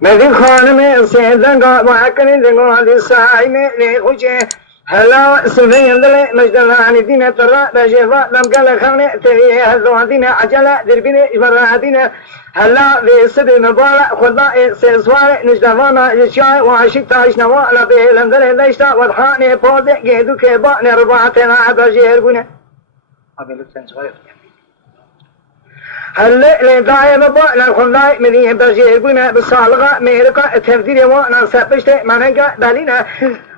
مدين خانم سيدان قا معكني دنقا دي سايمي لخوشي هلا سنين دلي مجدلاني دينا ترى بجيفا لمقال خاني تريه هزوان دينا عجلة دربيني إبرا دينا هلا بيسدي نبالا خدا سيسوار نجدوانا يشاي وعشيك تايش نوالا بيلم دلي ديشتا ودحاني بودي جيدو كيبا نربعتنا عباجي هرقونا أبي لسان صغير هلا لداي بابا للخلاي مني بجي قلنا بالصالغة ميرقة تفدير وانا سبشت منقة دالينا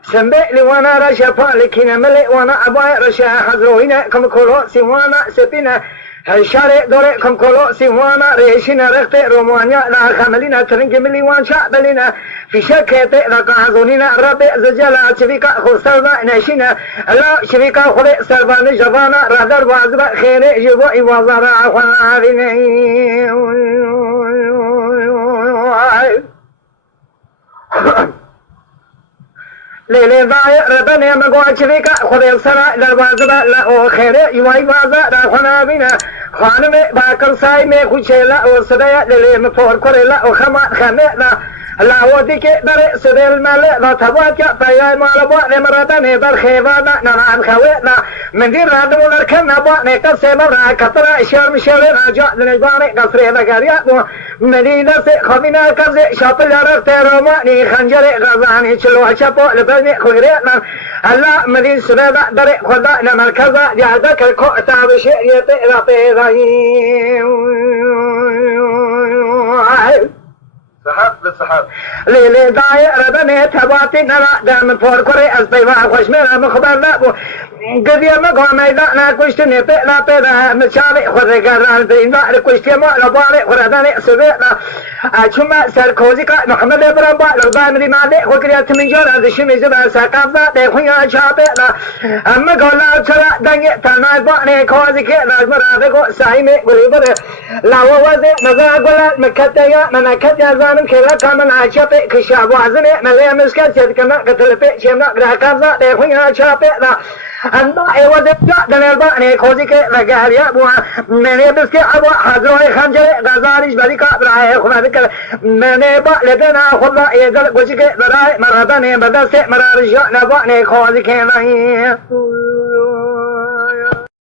سنبئ لي وانا رشفا لكينا ملئ وانا أباي رشا حزروهنا كم كولو سيوانا سبينا هالشارع دوري كم كولو سيوانا ريشنا رخت رومانيا لا خملينا ترنج ملي وان شعبلنا في شكيت رقعزونينا ربي زجلا شبيكا خسرنا نشينا لا شبيكا خلي سربان جبانا رادر وازبا خير جبو إوازارا عواني ليلي ضايع ربنا مقوى شبيكا خلي سرا للوازبا لا خير يواي وازارا عواني خانمي باكر سايمي خوشيلا وصدايا للي مفور كوريلا وخما خمينا لا وديك در سدل مال لا تباك فيا مال بوا نمرتني در خيوانا نان خوينا من دي راد مولر كنا بوا نكسب مرا كتر شرم شرم جا نجاني قصر بغاريا مدينة خمينا كز شاطل رخت روماني خنجر غزاني چلو شپو لبني خيرنا الله مدين سدا در خدا نمركز جاده كو تابش يته رابي سحب بالسحب ليلي ضايع ربني تباتي نرى دام فور كوري أسبيوا خوش ميرا مخبر لابو قديا مقوى ميدانا كوشتني بيلا بيلا مشاري خوري قران دينا كوشتي مؤلا باري خورداني سبينا أشما سركوزيكا محمد إبرابا لغبان رمالي خوكريا تمنجورا دشمي زبا ساقافا ديخويا شابينا أما قولا ترى دنگي تناي باني كوزيكي نجمرا بيكو سايمي قريبا لا ووزي مزا قولا مكتايا منكتيا زانم كلا كامن عشابي كشاب وازني مليا مسكت يدكنا قتل بي شمنا قراكافا ديخويا شابينا أنا أيوة دنيربا أنا كوزي كرجاليا بوا مني بس كأبوا حضروي خنجر غزاريش بريكا براي خنا ذكر مني با لدنا خدا يجل كوزي كبراي مرادني بدرس مرارجا نبا أنا كوزي كناي